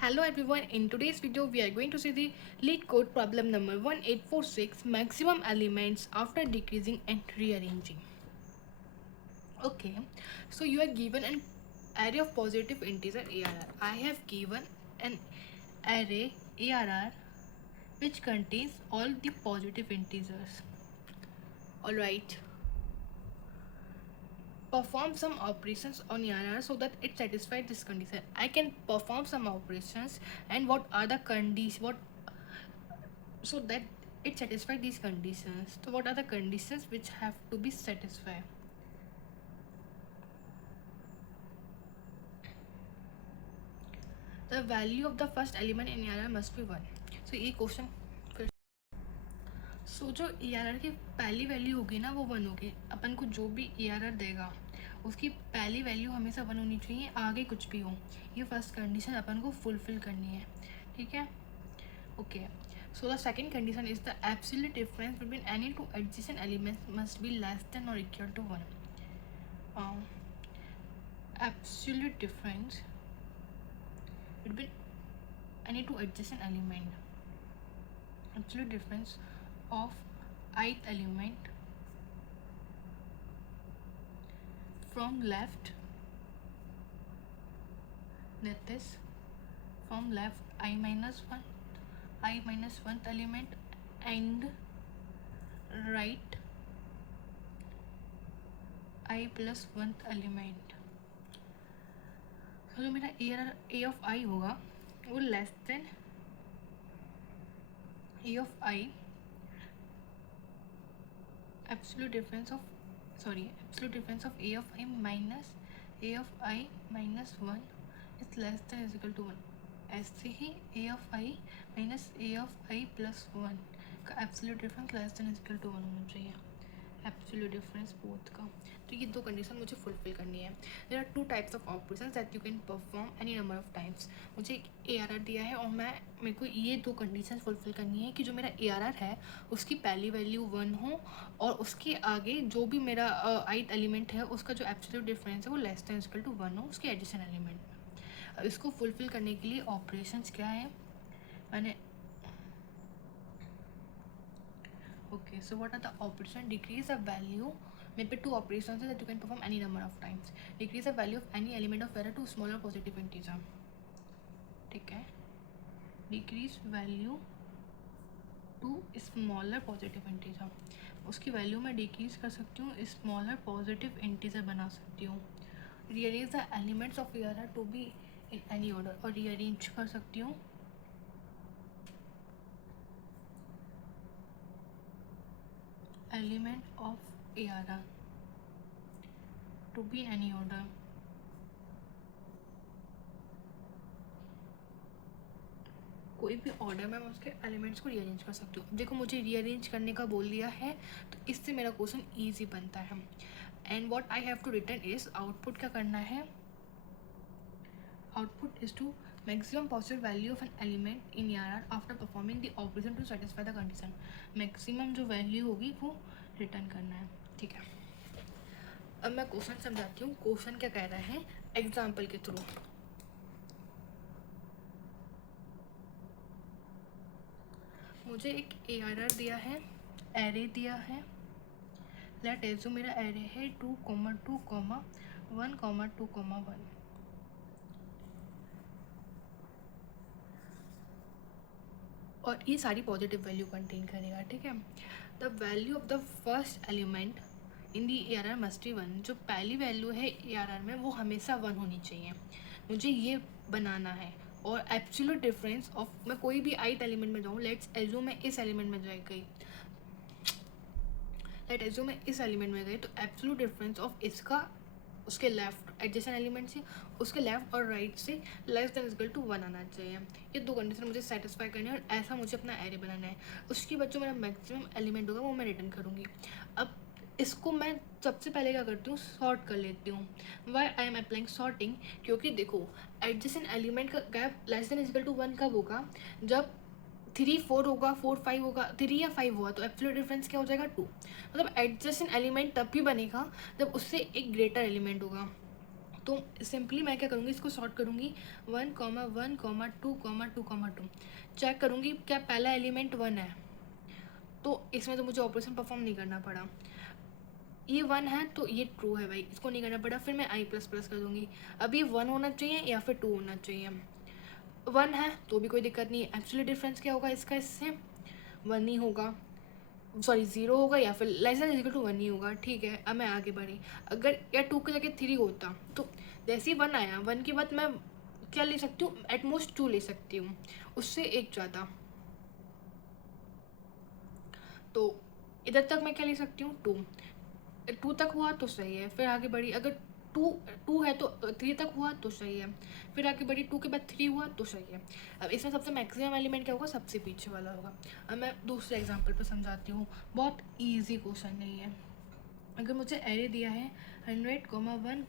Hello everyone, in today's video we are going to see the lead code problem number 1846, maximum elements after decreasing and rearranging. Okay, so you are given an array of positive integer ARR. I have given an array ARR which contains all the positive integers. Alright, perform some operations on ARR so that it satisfies this condition. I can perform some operations, and what are the conditions? What so that it satisfies these conditions. So what are the conditions which have to be satisfied? The value of the first element in ARR must be 1. So ये question फिर सो जो ARR की पहली value होगी ना वो 1 होगी. अपन को जो भी ARR देगा उसकी पहली वैल्यू हमेशा 1 होनी चाहिए, आगे कुछ भी हो. ये फर्स्ट कंडीशन अपन को फुलफिल करनी है. ठीक है. Okay. So the second condition is the absolute difference between any two adjacent elements must be less than or equal to 1. Absolute difference between any two adjacent element. Absolute difference of ith element from left, that is from left I minus 1th element, and right I plus 1th element. तो जो मेरा a of I होगा वो less than a of I absolute difference of a of I minus a of I minus 1 is less than is equal to 1. ऐसे ही a of I minus a of I plus 1 का absolute difference less than is equal to 1 होना चाहिए. Absolute difference both का. तो ये दो condition मुझे fulfil करनी है. There are two types of operations that you can perform any number of times. मुझे एक ARR दिया है और मेरे को ये दो कंडीशन फुलफिल करनी है कि जो मेरा ARR है उसकी पहली वैल्यू 1 हो और उसके आगे जो भी मेरा ith एलिमेंट है उसका जो एब्सोल्यूट डिफरेंस है वो लेस देन इक्वल टू 1 हो उसके एडिशन एलिमेंट. अब इसको फुलफिल करने के लिए ऑपरेशंस क्या है मैंने. Okay, so what are the operations? Decrease the value. मेरे पे two operations है that you can perform any number of times. Decrease the value of any element of error to smaller positive integer. ठीक है. Decrease value to smaller positive integer. उसकी value मैं decrease कर सकती हूँ, स्मॉलर पॉजिटिव इंटीजर बना सकती हूँ. Rearrange the elements of ARR to be in any order, और रीअरेंज कर सकती हूँ element of ARR to be in any order. कोई भी ऑर्डर में मैं उसके एलिमेंट्स को रीअरेंज कर सकती हूँ. देखो मुझे रीअरेंज करने का बोल दिया है तो इससे मेरा क्वेश्चन ईजी बनता है. And what I have to return is output. क्या करना है? Output is to maximum possible value of an element in ARR after performing the operation to satisfy the condition. Maximum जो वैल्यू होगी वो return करना है. ठीक है. अब मैं क्वेश्चन समझाती हूँ. क्वेश्चन क्या कह रहा है एग्जाम्पल के थ्रू. मुझे एक ARR दिया है, एरे दिया है. लेट एज्यूम मेरा एरे है 2, 2, 1, 2, 1. और ये सारी पॉजिटिव वैल्यू कंटेन करेगा. ठीक है. The value of the first element in the ARR must be 1. जो पहली वैल्यू है ARR में वो हमेशा 1 होनी चाहिए. मुझे ये बनाना है. और एब्सोल्यूट डिफरेंस ऑफ, मैं कोई भी ith एलिमेंट में जाऊँ, लेट्स एज्यूम मैं इस एलिमेंट में गई, लेट एज्यूम मैं इस एलिमेंट में गई, तो एब्सोल्यूट डिफरेंस ऑफ इसका उसके लेफ्ट एडजेसेंट एलिमेंट से, उसके लेफ्ट और राइट से लेस देन इक्वल टू 1 आना चाहिए. ये दो कंडीशन मुझे सेटिस्फाई करनी है और ऐसा मुझे अपना एरे बनाना है. उसके बाद जो मेरा मैक्सिमम एलिमेंट होगा वो मैं रिटर्न करूँगी. अब इसको मैं सबसे पहले क्या करती हूँ, सॉर्ट कर लेती हूँ. Why I am applying sorting? क्योंकि देखो एडजेसेंट एलिमेंट का gap less than equal to 1 कब होगा? जब 3, 4 होगा, 4, 5 होगा, 3 या 5 होगा तो एब्सोल्यूट डिफरेंस क्या हो जाएगा? 2. मतलब एडजेसेंट एलिमेंट तब भी बनेगा जब उससे एक ग्रेटर एलिमेंट होगा. तो सिंपली मैं क्या करूँगी, इसको सॉर्ट करूँगी 1,1,2,2,2 चेक करूँगी क्या पहला एलिमेंट 1 है, तो इसमें तो मुझे ऑपरेशन परफॉर्म नहीं करना पड़ा। ये 1 है तो ये ट्रू है भाई, इसको नहीं करना पड़ा। फिर मैं i प्लस प्लस कर दूँगी। अब ये 1 होना चाहिए या फिर 2 होना चाहिए। 1 है तो भी कोई दिक्कत नहीं है। एब्सोल्यूट डिफरेंस क्या होगा इसका, इससे 1 ही होगा, सॉरी 0 होगा या फिर लेस देन इक्वल टू 1 ही होगा। ठीक है, अब मैं आगे बढ़ी। अगर या 2 की जगह 3 होता तो जैसे ही 1 आया, 1 के बाद मैं क्या ले सकती हूँ, एटमोस्ट 2 ले सकती हूँ, उससे एक ज़्यादा। तो इधर तक मैं क्या ले सकती हूँ, 2 तक हुआ तो सही है। फिर आगे बढ़ी, अगर 2 है तो 3 तक हुआ तो सही है। फिर आगे बढ़ी, 2 के बाद 3 हुआ तो सही है। अब इसमें सबसे मैक्सिमम एलिमेंट क्या होगा, सबसे पीछे वाला होगा। अब मैं दूसरे एग्जांपल पर समझाती हूँ, बहुत इजी क्वेश्चन नहीं है। अगर मुझे एरे दिया है 100, 1,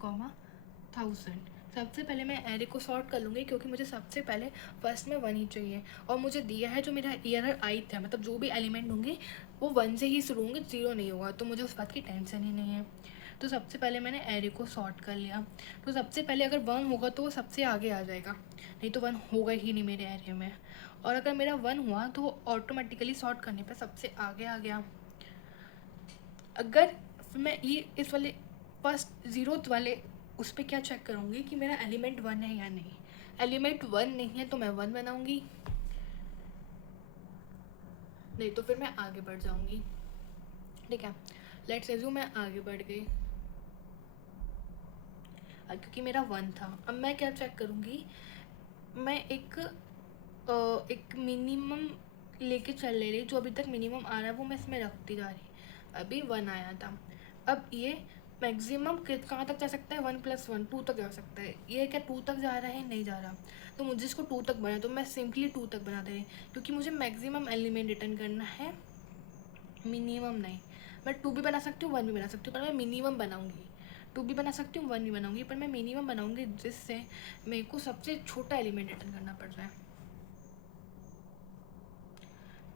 1000, सबसे पहले मैं एरे को सॉर्ट कर लूँगी क्योंकि मुझे सबसे पहले फर्स्ट में 1 ही चाहिए। और मुझे दिया है जो मेरा ईयर आई था, मतलब जो भी एलिमेंट होंगे वो 1 से ही शुरू होंगे, 0 नहीं होगा, तो मुझे उस बात की टेंशन ही नहीं है। तो सबसे पहले मैंने एरे को सॉर्ट कर लिया। तो सबसे पहले अगर 1 होगा तो वो सबसे आगे आ जाएगा, नहीं तो 1 होगा ही नहीं मेरे एरे में। और अगर मेरा 1 हुआ तो वो ऑटोमेटिकली सॉर्ट करने पर सबसे आगे आ गया। अगर मैं ये इस वाले फर्स्ट जीरोथ वाले उस पर क्या चेक करूँगी कि मेरा एलिमेंट 1 है या नहीं। एलिमेंट 1 नहीं है तो मैं 1 बनाऊँगी, नहीं तो फिर मैं आगे बढ़ जाऊँगी। ठीक है, लेट्स एज्यूम मैं आगे बढ़ गई क्योंकि मेरा 1 था। अब मैं क्या चेक करूँगी, मैं एक मिनिमम लेके चल ले रही, जो अभी तक मिनिमम आ रहा है वो मैं इसमें रखती जा रही। अभी 1 आया था, अब ये मैक्सिमम कहाँ तक जा सकता है, 1 + 1 2 तक जा सकता है। ये क्या 2 तक जा रहा है, नहीं जा रहा, तो मुझे इसको 2 तक बना, तो मैं सिंपली 2 तक बना दे रही क्योंकि मुझे मैक्सिमम एलिमेंट रिटर्न करना है, मिनिमम नहीं। मैं 2 भी बना सकती हूँ, 1 भी बना सकती हूँ, पर मैं मिनिमम बनाऊँगी। 2 भी बना सकती हूँ, 1 भी बनाऊँगी, पर मैं मिनिमम बनाऊँगी जिससे मेरे को सबसे छोटा एलिमेंट रिटर्न करना पड़ रहा है।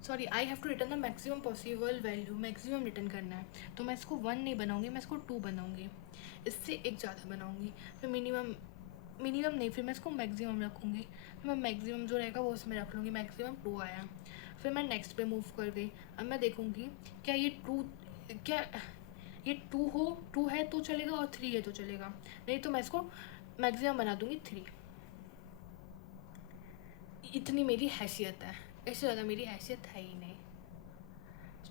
Sorry, I have to return the maximum possible value, maximum return करना है, तो मैं इसको 1 नहीं बनाऊँगी, मैं इसको 2 बनाऊँगी, इससे एक ज़्यादा बनाऊँगी। फिर मिनिमम नहीं, फिर मैं इसको मैक्सिमम रखूँगी। फिर मैं मैक्सिमम जो रहेगा वो उसमें रख लूँगी, मैक्सिमम 2 आया। फिर मैं नेक्स्ट पे मूव कर गई। अब मैं देखूँगी क्या ये 2 है तो चलेगा और 3 है तो चलेगा, नहीं तो मैं इसको मैक्सिमम बना दूँगी 3। इतनी मेरी हैसियत है, इससे ज़्यादा मेरी हैसियत है ही नहीं।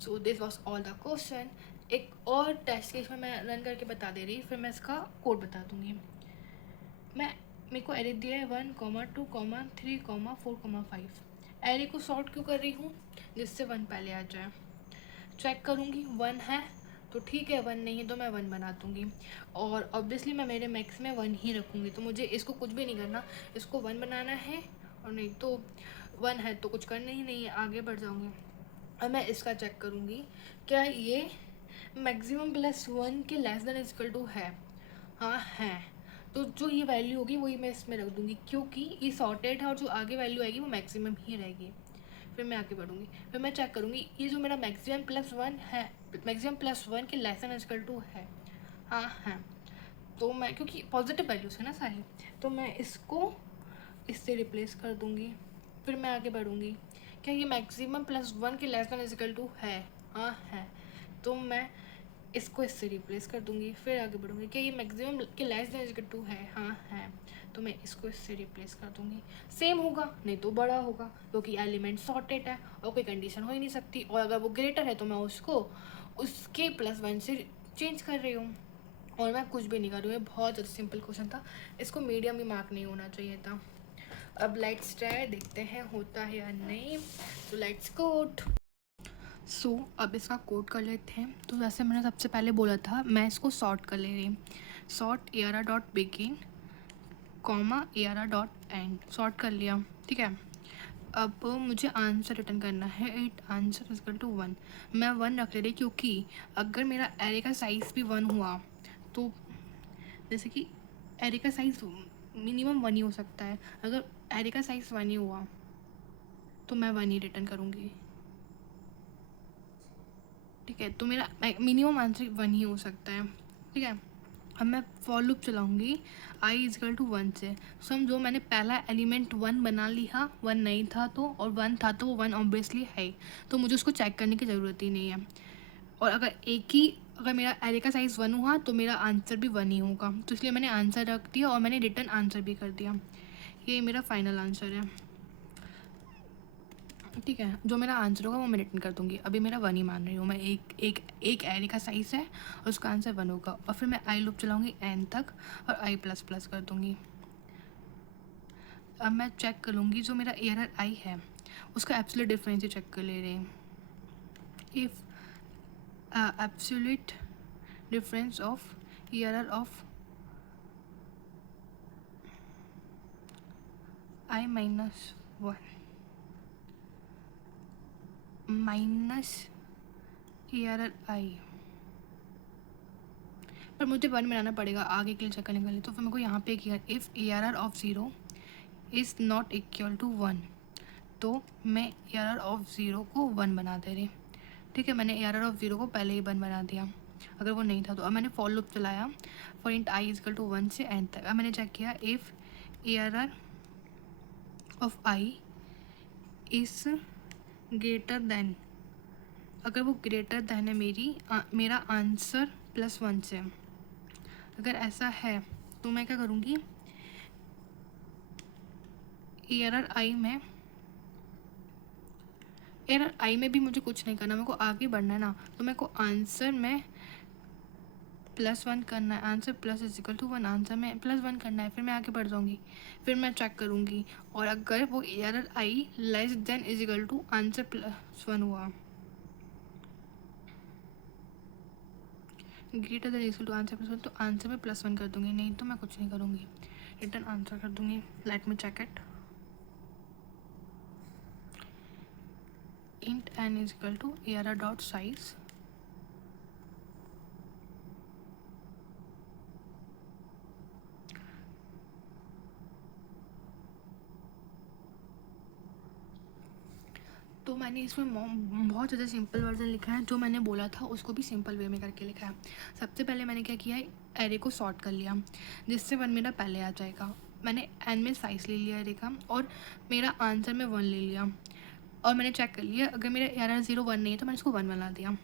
So this was all the question. एक और टेस्ट केस में मैं रन करके बता दे रही, फिर मैं इसका कोड बता दूँगी। मेरे को एरे दिया है 1, 2, 3, 4, 5। एरे को सॉर्ट क्यों कर रही हूँ, जिससे 1 पहले आ जाए। चेक करूँगी 1 है तो ठीक है, 1 नहीं है तो मैं 1 बना दूँगी। और ऑब्वियसली मैं मेरे मैक्स में 1 ही रखूँगी, तो मुझे इसको कुछ भी नहीं करना, इसको 1 बनाना है, और नहीं तो 1 है तो कुछ करना ही नहीं है, आगे बढ़ जाऊँगी। अब मैं इसका चेक करूँगी क्या ये मैक्सिमम +1 के लेस देन इक्वल टू है। हाँ है, तो जो ये वैल्यू होगी वही मैं इसमें रख दूँगी क्योंकि ये सॉर्टेड है और जो आगे वैल्यू आएगी वो मैक्सिमम ही रहेगी। फिर मैं आगे बढ़ूँगी, फिर मैं चेक करूँगी ये जो मेरा मैक्सिमम +1 है, मैक्सिमम +1 के लेस देन इक्वल टू है। हाँ है, तो मैं क्योंकि पॉजिटिव वैल्यूज़ है ना सारी, तो मैं इसको इससे रिप्लेस कर दूँगी। फिर मैं आगे बढ़ूँगी, क्या ये मैक्सिमम +1 के लेस देन इक्वल टू है। हाँ है, तो मैं इसको इससे रिप्लेस कर दूँगी। फिर आगे बढ़ूँगी, क्या ये मैक्सिमम के लेस देन इक्वल टू है। हाँ है, तो मैं इसको इससे रिप्लेस कर दूँगी। सेम होगा नहीं तो बड़ा होगा क्योंकि एलिमेंट सॉर्टेड है और कोई कंडीशन हो ही नहीं सकती, और अगर वो ग्रेटर है तो मैं उसको उसके +1 से चेंज कर रही हूँ, और मैं कुछ भी नहीं कर रही हूँ। बहुत ज़्यादा सिंपल क्वेश्चन था, इसको मीडियम भी मार्क नहीं होना चाहिए था। अब लेट्स ट्राई, देखते हैं होता है या नहीं। तो लेट्स कोड। सो अब इसका कोड कर लेते हैं। तो जैसे मैंने सबसे पहले बोला था, मैं इसको सॉर्ट कर ले रही हूँ। सॉर्ट ARR.begin, ARR.end, सॉर्ट कर लिया। ठीक है, अब मुझे आंसर रिटर्न करना है, 8 आंसर इक्वल टू 1। मैं 1 रख ले रही क्योंकि अगर मेरा एरे का साइज़ भी 1 हुआ तो जैसे कि एरे का साइज़ मिनिमम 1 ही हो सकता है, अगर एरे का साइज़ 1 ही हुआ तो मैं 1 ही रिटर्न करूँगी। ठीक है, तो मेरा मिनिमम आंसर 1 ही हो सकता है। ठीक है, अब मैं फॉर लूप चलाऊँगी i इजकल टू 1 से। समझो मैंने पहला एलिमेंट 1 बना लिया, 1 नहीं था तो, और 1 था तो वो 1 ऑब्वियसली है, तो मुझे उसको चेक करने की ज़रूरत ही नहीं है। और अगर मेरा एरे का साइज़ 1 हुआ तो मेरा आंसर भी 1 ही होगा, तो इसलिए मैंने आंसर रख दिया और मैंने रिटर्न आंसर भी कर दिया। ये मेरा फाइनल आंसर है, ठीक है। जो मेरा आंसर होगा वो मैं रिटर्न कर दूँगी। अभी मेरा 1 ही मान रही हूँ मैं, एक एरे का साइज़ है और उसका आंसर 1 होगा। और फिर मैं आई लूप चलाऊँगी n तक और i प्लस प्लस कर दूँगी। अब मैं चेक कर लूँगी जो मेरा एरर आई है उसका एब्सोल्यूट डिफरेंस ही चेक कर ले रही हूँ। If absolute difference of error of i minus 1 minus error i, पर मुझे 1 बनाना पड़ेगा आगे के लिए चेक करने के लिए। तो फिर मेरे को यहाँ पे किया if error of 0 is not equal to 1, तो मैं एरर ऑफ 0 को 1 बना दे रही, ठीक है। मैंने एरर ऑफ 0 को पहले ही 1 बना दिया अगर वो नहीं था तो। अब मैंने फॉर लूप चलाया for int i is equal to 1 से n तक। अब मैंने चेक किया if error of i is greater than, अगर वो ग्रेटर देन है मेरा आंसर प्लस 1 से, अगर ऐसा है तो मैं क्या करूँगी, एरर आई में भी मुझे कुछ नहीं करना, मेरे को आगे बढ़ना है ना, तो मेरे को आंसर में प्लस 1 करना है, answer plus is equal to 1, answer में प्लस 1 करना है, फिर मैं आगे बढ़ जाऊँगी। फिर मैं चेक करूँगी और अगर वो error i less than is equal to answer plus 1 हुआ, greater than is equal to answer plus 1, तो आंसर में प्लस 1 कर दूँगी, नहीं तो मैं कुछ नहीं करूँगी, रिटर्न आंसर कर दूँगी। Let me check it. int n is equal to error dot size तो मैंने इसमें बहुत ज़्यादा सिंपल वर्जन लिखा है, जो मैंने बोला था उसको भी सिंपल वे में करके लिखा है। सबसे पहले मैंने क्या किया है, एरे को सॉर्ट कर लिया जिससे 1 मेरा पहले आ जाएगा। मैंने n में साइज़ ले लिया एरे का और मेरा आंसर में 1 ले लिया, और मैंने चेक कर लिया अगर मेरा एरर 0 1 नहीं है तो मैंने इसको 1 बना दिया,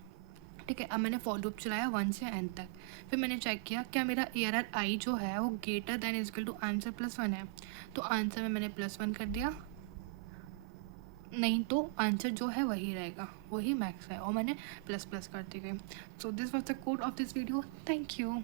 ठीक है। अब मैंने फॉर लूप चलाया 1 से n तक, फिर मैंने चेक किया क्या मेरा एरर आई जो है वो greater than is equal to answer plus 1 है, तो आंसर में मैंने प्लस 1 कर दिया, नहीं तो आंसर जो है वही रहेगा, वही मैक्स है, और मैंने प्लस प्लस करती गई। So this was the code of this video. Thank you.